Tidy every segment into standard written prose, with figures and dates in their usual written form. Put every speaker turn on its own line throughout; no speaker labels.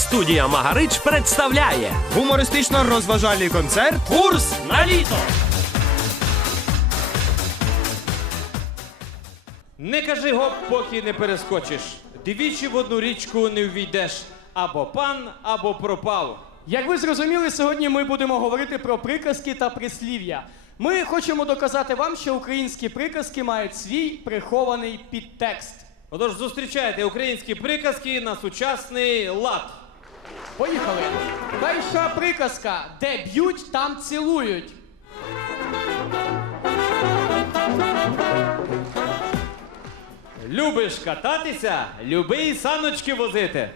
Студія Магарич представляє
Гумористично-розважальний концерт
«Курс на літо».
Не кажи гоп, поки не перескочиш. Двічі в одну річку не ввійдеш. Або пан, або пропав.
Як ви зрозуміли, сьогодні ми будемо говорити про приказки та прислів'я. Ми хочемо доказати вам, що українські приказки мають свій прихований підтекст.
Отож, зустрічайте українські приказки на сучасний лад.
Поїхали! Перша приказка. Де б'ють, там цілують.
Любиш кататися, люби і саночки возити.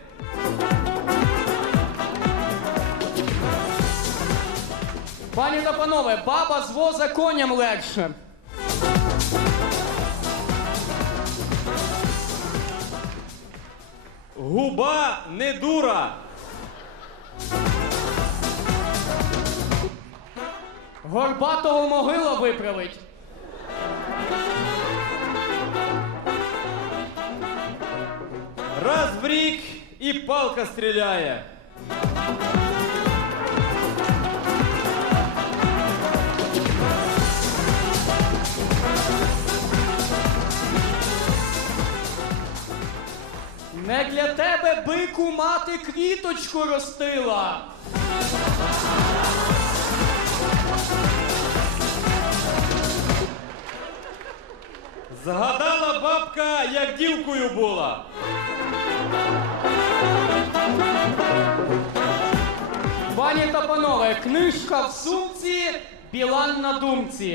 Пані та панове, баба з воза коням легше.
Губа не дура.
Горбатого могила виправить.
Раз в рік і палка стріляє.
Не для тебе, бику, мати квіточку ростила.
Згадала бабка, як дівкою була.
Пані та панове, книжка в сумці, Білан на думці.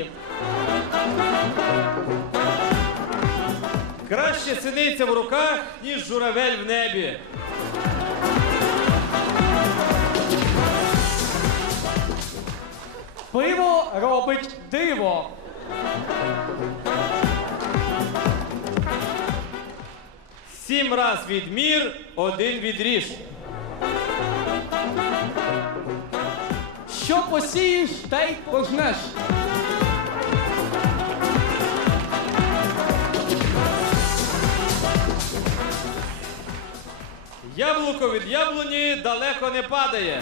Краще синиця в руках, ніж журавель в небі.
Пиво робить диво.
Сім раз відмір, один відріж.
Що посієш, те й пожнеш.
Яблуко від яблуні далеко не падає.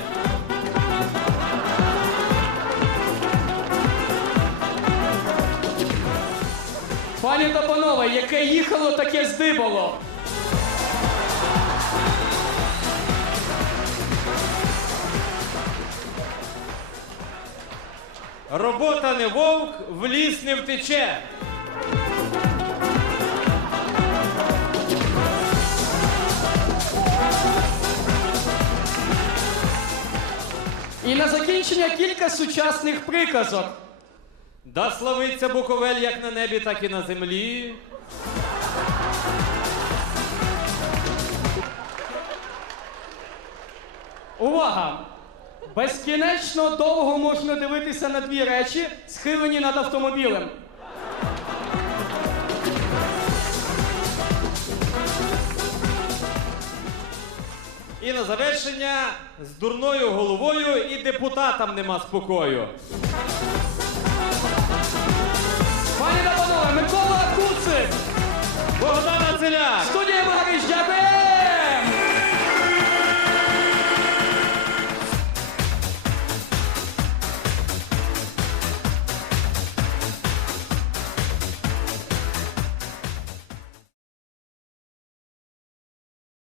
Пані та панове, яке їхало, таке здибало.
Робота не вовк, в ліс не втече.
І на закінчення кілька сучасних приказок.
Да славиться Буковель як на небі, так і на землі.
Увага! Безкінечно довго можна дивитися на дві речі, схилені над автомобілем.
І на завершення з дурною головою і депутатам нема спокою.
Пані та панове, Микола Куцик!
Богдан Ацеляк!